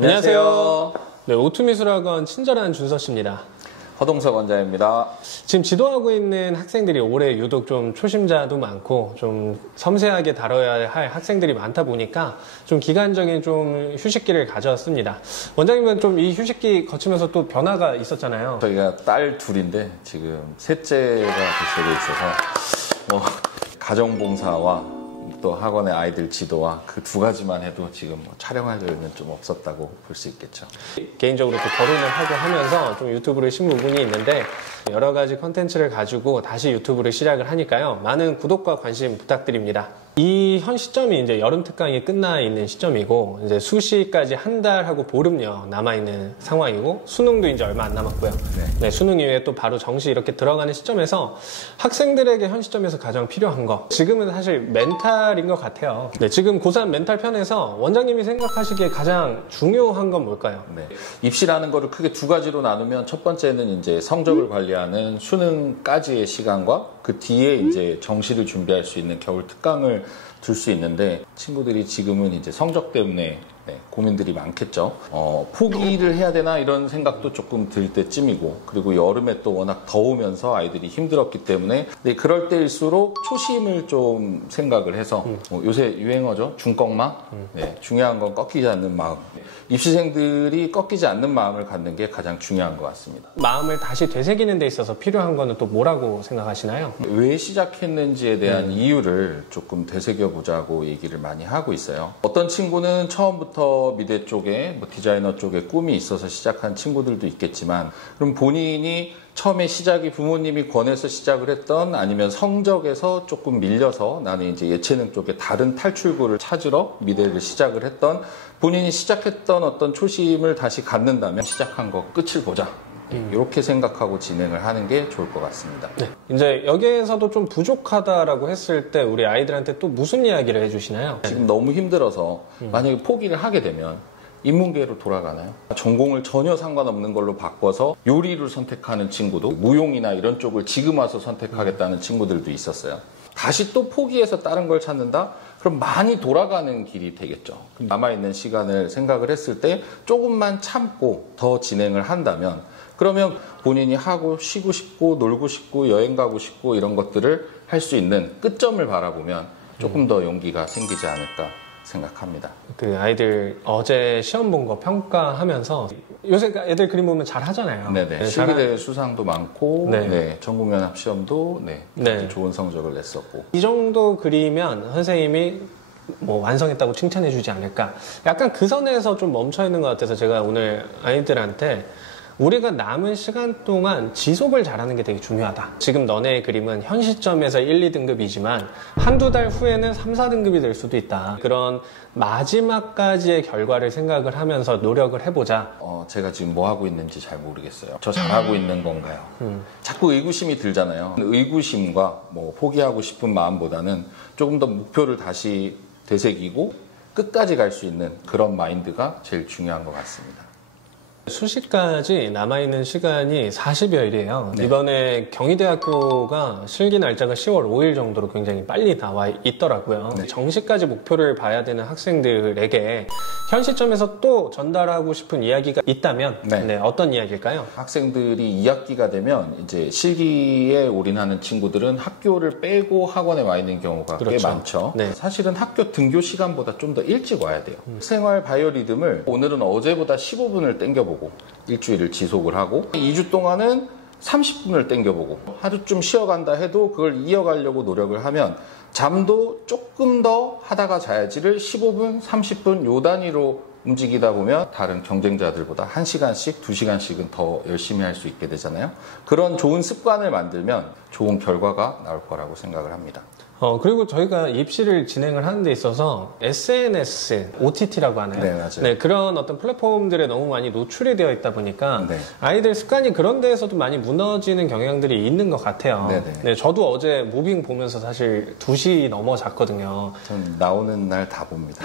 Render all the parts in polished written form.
안녕하세요. 네, 오투미술학원 친절한 준서 씨입니다. 허동석 원장입니다. 지금 지도하고 있는 학생들이 올해 유독 좀 초심자도 많고 좀 섬세하게 다뤄야 할 학생들이 많다 보니까 좀 기간적인 좀 휴식기를 가졌습니다. 원장님은 좀 이 휴식기 거치면서 또 변화가 있었잖아요. 저희가 딸 둘인데 지금 셋째가 뱃속에 있어서 뭐 가정봉사와 또 학원의 아이들 지도와 그 두 가지만 해도 지금 뭐 촬영할 여유는 좀 없었다고 볼 수 있겠죠. 개인적으로 또 결혼을 하고 하면서 좀 유튜브를 신 부분이 있는데 여러 가지 컨텐츠를 가지고 다시 유튜브를 시작을 하니까요. 많은 구독과 관심 부탁드립니다. 이 현 시점이 이제 여름 특강이 끝나 있는 시점이고 이제 수시까지 한 달하고 보름여 남아있는 상황이고 수능도 이제 얼마 안 남았고요. 네, 수능 이후에 또 바로 정시 이렇게 들어가는 시점에서 학생들에게 현 시점에서 가장 필요한 거 지금은 사실 멘탈인 것 같아요. 네, 지금 고3 멘탈 편에서 원장님이 생각하시기에 가장 중요한 건 뭘까요? 네, 입시라는 거를 크게 두 가지로 나누면 첫 번째는 이제 성적을 관리하는 수능까지의 시간과 그 뒤에 이제 정시를 준비할 수 있는 겨울 특강을 둘 수 있는데 친구들이 지금은 이제 성적 때문에 고민들이 많겠죠. 포기를 해야 되나 이런 생각도 조금 들 때쯤이고 그리고 여름에 또 워낙 더우면서 아이들이 힘들었기 때문에 그럴 때일수록 초심을 좀 생각을 해서 요새 유행어죠. 중꺾마. 중요한 건 꺾이지 않는 마음. 입시생들이 꺾이지 않는 마음을 갖는 게 가장 중요한 것 같습니다. 마음을 다시 되새기는 데 있어서 필요한 거는 또 뭐라고 생각하시나요? 왜 시작했는지에 대한 이유를 조금 되새겨보자고 얘기를 많이 하고 있어요. 어떤 친구는 처음부터 미대 쪽에 뭐 디자이너 쪽에 꿈이 있어서 시작한 친구들도 있겠지만 그럼 본인이 처음에 시작이 부모님이 권해서 시작을 했던 아니면 성적에서 조금 밀려서 나는 이제 예체능 쪽에 다른 탈출구를 찾으러 미대를 시작을 했던 본인이 시작했던 어떤 초심을 다시 갖는다면 시작한 거 끝을 보자. 이렇게 생각하고 진행을 하는 게 좋을 것 같습니다. 네. 이제 여기에서도 좀 부족하다라고 했을 때 우리 아이들한테 또 무슨 이야기를 해주시나요? 지금 너무 힘들어서 만약에 포기를 하게 되면 인문계로 돌아가나요? 전공을 전혀 상관없는 걸로 바꿔서 요리를 선택하는 친구도 무용이나 이런 쪽을 지금 와서 선택하겠다는 친구들도 있었어요. 다시 또 포기해서 다른 걸 찾는다? 그럼 많이 돌아가는 길이 되겠죠. 남아있는 시간을 생각을 했을 때 조금만 참고 더 진행을 한다면 그러면 본인이 하고 쉬고 싶고 놀고 싶고 여행 가고 싶고 이런 것들을 할 수 있는 끝점을 바라보면 조금 더 용기가 생기지 않을까 생각합니다. 그 아이들 어제 시험 본 거 평가하면서 요새 애들 그림 보면 잘 하잖아요. 네네. 실기대회 수상도 많고 전국연합 시험도 좋은 성적을 냈었고 이 정도 그리면 선생님이 뭐 완성했다고 칭찬해 주지 않을까 약간 그 선에서 좀 멈춰 있는 것 같아서 제가 오늘 아이들한테 우리가 남은 시간 동안 지속을 잘하는 게 되게 중요하다. 지금 너네의 그림은 현 시점에서 1, 2등급이지만 한두 달 후에는 3, 4등급이 될 수도 있다. 그런 마지막까지의 결과를 생각을 하면서 노력을 해보자. 제가 지금 뭐 하고 있는지 잘 모르겠어요. 저 잘하고 있는 건가요? 자꾸 의구심이 들잖아요. 의구심과 뭐 포기하고 싶은 마음보다는 조금 더 목표를 다시 되새기고 끝까지 갈 수 있는 그런 마인드가 제일 중요한 것 같습니다. 수시까지 남아있는 시간이 40여일이에요. 네. 이번에 경희대학교가 실기 날짜가 10월 5일 정도로 굉장히 빨리 나와 있더라고요. 네. 정시까지 목표를 봐야 되는 학생들에게 현 시점에서 또 전달하고 싶은 이야기가 있다면 어떤 이야기일까요? 학생들이 2학기가 되면 이제 실기에 올인하는 친구들은 학교를 빼고 학원에 와 있는 경우가 꽤 많죠. 사실은 학교 등교 시간보다 좀 더 일찍 와야 돼요. 생활 바이오리듬을 오늘은 어제보다 15분을 땡겨보고 일주일을 지속을 하고 2주 동안은 30분을 땡겨보고 하루쯤 쉬어간다 해도 그걸 이어가려고 노력을 하면 잠도 조금 더 하다가 자야지를 15분, 30분 요 단위로 움직이다 보면 다른 경쟁자들보다 1시간씩, 2시간씩은 더 열심히 할 수 있게 되잖아요. 그런 좋은 습관을 만들면 좋은 결과가 나올 거라고 생각을 합니다. 그리고 저희가 입시를 진행을 하는 데 있어서 SNS, OTT라고 하나요? 네, 맞아요. 그런 어떤 플랫폼들에 너무 많이 노출이 되어 있다 보니까 아이들 습관이 그런 데에서도 많이 무너지는 경향들이 있는 것 같아요. 저도 어제 무빙 보면서 사실 2시 넘어 잤거든요. 전 나오는 날 다 봅니다.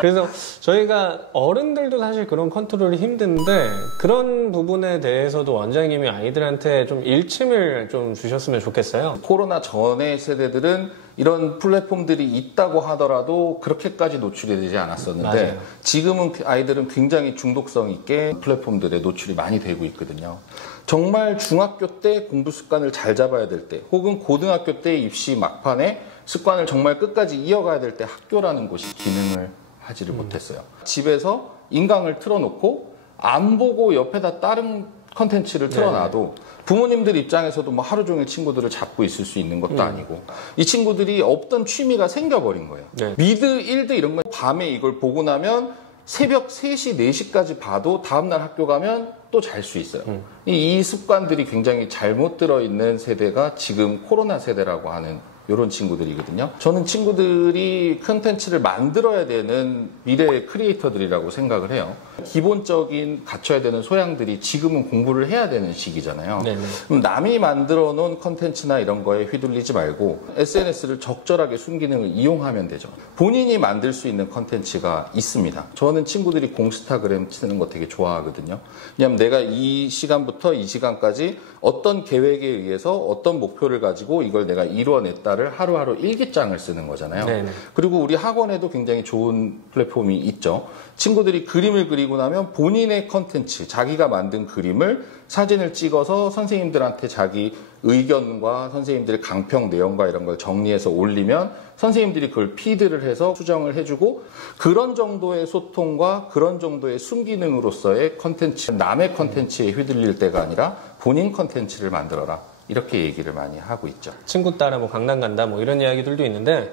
그래서 저희가 어른들도 사실 그런 컨트롤이 힘든데 그런 부분에 대해서도 원장님이 아이들한테 좀 일침을 좀 주셨으면 좋겠어요. 코로나 전의 세대들 아이들은 이런 플랫폼들이 있다고 하더라도 그렇게까지 노출이 되지 않았었는데 맞아요. 지금은 아이들은 굉장히 중독성 있게 플랫폼들에 노출이 많이 되고 있거든요. 정말 중학교 때 공부 습관을 잘 잡아야 될 때, 혹은 고등학교 때 입시 막판에 습관을 정말 끝까지 이어가야 될 때 학교라는 곳이 기능을 하지를 못했어요. 집에서 인강을 틀어놓고 안 보고 옆에다 다른 컨텐츠를 틀어놔도 부모님들 입장에서도 뭐 하루 종일 친구들을 잡고 있을 수 있는 것도 아니고 이 친구들이 없던 취미가 생겨버린 거예요. 미드, 1드 이런 건 밤에 이걸 보고 나면 새벽 3시, 4시까지 봐도 다음날 학교 가면 또 잘 수 있어요. 이 습관들이 굉장히 잘못 들어있는 세대가 지금 코로나 세대라고 하는 이런 친구들이거든요. 저는 친구들이 콘텐츠를 만들어야 되는 미래의 크리에이터들이라고 생각을 해요. 기본적인 갖춰야 되는 소양들이 지금은 공부를 해야 되는 시기잖아요. 그럼 남이 만들어 놓은 콘텐츠나 이런 거에 휘둘리지 말고 SNS를 적절하게 순기능을 이용하면 되죠. 본인이 만들 수 있는 콘텐츠가 있습니다. 저는 친구들이 공스타그램 치는 거 되게 좋아하거든요. 왜냐하면 내가 이 시간부터 이 시간까지 어떤 계획에 의해서 어떤 목표를 가지고 이걸 내가 이루어냈다를 하루하루 일기장을 쓰는 거잖아요. 그리고 우리 학원에도 굉장히 좋은 플랫폼이 있죠. 친구들이 그림을 그리고 나면 본인의 컨텐츠, 자기가 만든 그림을 사진을 찍어서 선생님들한테 자기 의견과 선생님들의 강평 내용과 이런 걸 정리해서 올리면 선생님들이 그걸 피드를 해서 수정을 해주고, 그런 정도의 소통과 그런 정도의 순기능으로서의 컨텐츠, 남의 컨텐츠에 휘둘릴 때가 아니라 본인 컨텐츠를 만들어라, 이렇게 얘기를 많이 하고 있죠. 친구 따라 뭐 강남 간다 뭐 이런 이야기들도 있는데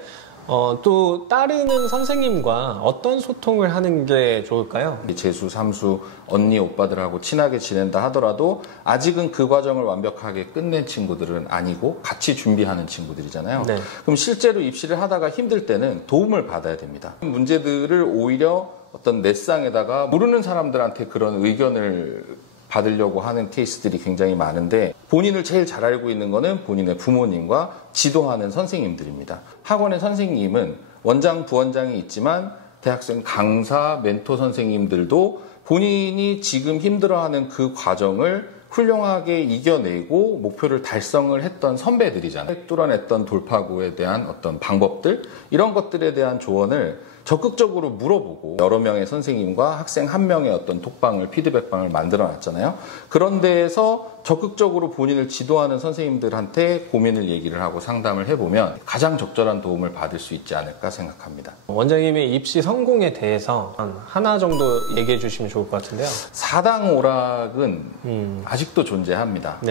또 따르는 선생님과 어떤 소통을 하는 게 좋을까요? 재수, 삼수, 언니, 오빠들하고 친하게 지낸다 하더라도 아직은 그 과정을 완벽하게 끝낸 친구들은 아니고 같이 준비하는 친구들이잖아요. 그럼 실제로 입시를 하다가 힘들 때는 도움을 받아야 됩니다. 문제들을 오히려 어떤 넷상에다가 모르는 사람들한테 그런 의견을 받으려고 하는 케이스들이 굉장히 많은데, 본인을 제일 잘 알고 있는 거는 본인의 부모님과 지도하는 선생님들입니다. 학원의 선생님은 원장, 부원장이 있지만 대학생 강사, 멘토 선생님들도 본인이 지금 힘들어하는 그 과정을 훌륭하게 이겨내고 목표를 달성을 했던 선배들이잖아요. 뚫어냈던 돌파구에 대한 어떤 방법들, 이런 것들에 대한 조언을 적극적으로 물어보고 여러 명의 선생님과 학생 한 명의 어떤 톡방을, 피드백방을 만들어 놨잖아요. 그런 데에서 적극적으로 본인을 지도하는 선생님들한테 고민을 얘기를 하고 상담을 해보면 가장 적절한 도움을 받을 수 있지 않을까 생각합니다. 원장님의 입시 성공에 대해서 하나 정도 얘기해 주시면 좋을 것 같은데요. 사당 오락은 아직도 존재합니다.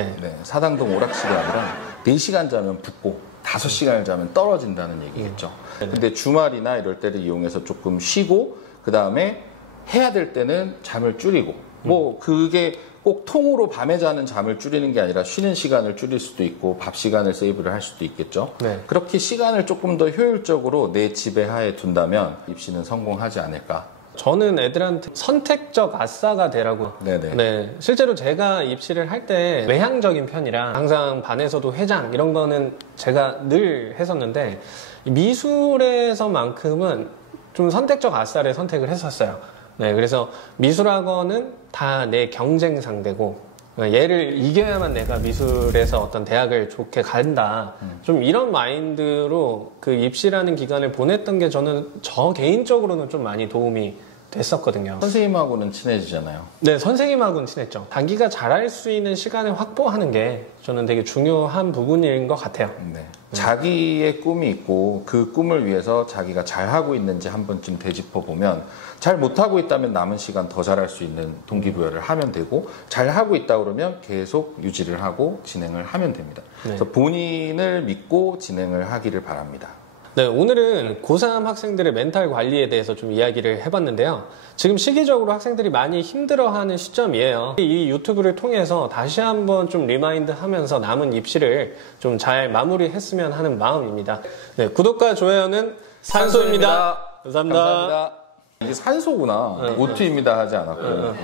사당동 오락실이 아니라 4시간 자면 붙고 5시간을 자면 떨어진다는 얘기겠죠. 근데 주말이나 이럴 때를 이용해서 조금 쉬고, 그 다음에 해야 될 때는 잠을 줄이고, 뭐 그게 꼭 통으로 밤에 자는 잠을 줄이는 게 아니라 쉬는 시간을 줄일 수도 있고 밥 시간을 세이브를 할 수도 있겠죠. 그렇게 시간을 조금 더 효율적으로 내 지배하에 둔다면 입시는 성공하지 않을까. 저는 애들한테 선택적 아싸가 되라고. 실제로 제가 입시를 할 때 외향적인 편이라 항상 반에서도 회장 이런 거는 제가 늘 했었는데, 미술에서만큼은 좀 선택적 아싸를 선택을 했었어요. 그래서 미술학원은 다 내 경쟁 상대고, 얘를 이겨야만 내가 미술에서 어떤 대학을 좋게 간다. 좀 이런 마인드로 그 입시라는 기간을 보냈던 게 저 개인적으로는 좀 많이 도움이 됐었거든요. 선생님하고는 친해지잖아요. 네, 선생님하고는 친했죠. 자기가 잘할 수 있는 시간을 확보하는 게 저는 되게 중요한 부분인 것 같아요. 자기의 꿈이 있고 그 꿈을 위해서 자기가 잘하고 있는지 한 번쯤 되짚어보면, 잘 못하고 있다면 남은 시간 더 잘할 수 있는 동기부여를 하면 되고, 잘하고 있다 그러면 계속 유지를 하고 진행을 하면 됩니다. 그래서 본인을 믿고 진행을 하기를 바랍니다. 오늘은 고3 학생들의 멘탈 관리에 대해서 좀 이야기를 해봤는데요. 지금 시기적으로 학생들이 많이 힘들어하는 시점이에요. 이 유튜브를 통해서 다시 한번 좀 리마인드 하면서 남은 입시를 좀 잘 마무리했으면 하는 마음입니다. 구독과 좋아요는 산소입니다. 감사합니다. 이게 산소구나. O2입니다 하지 않았고.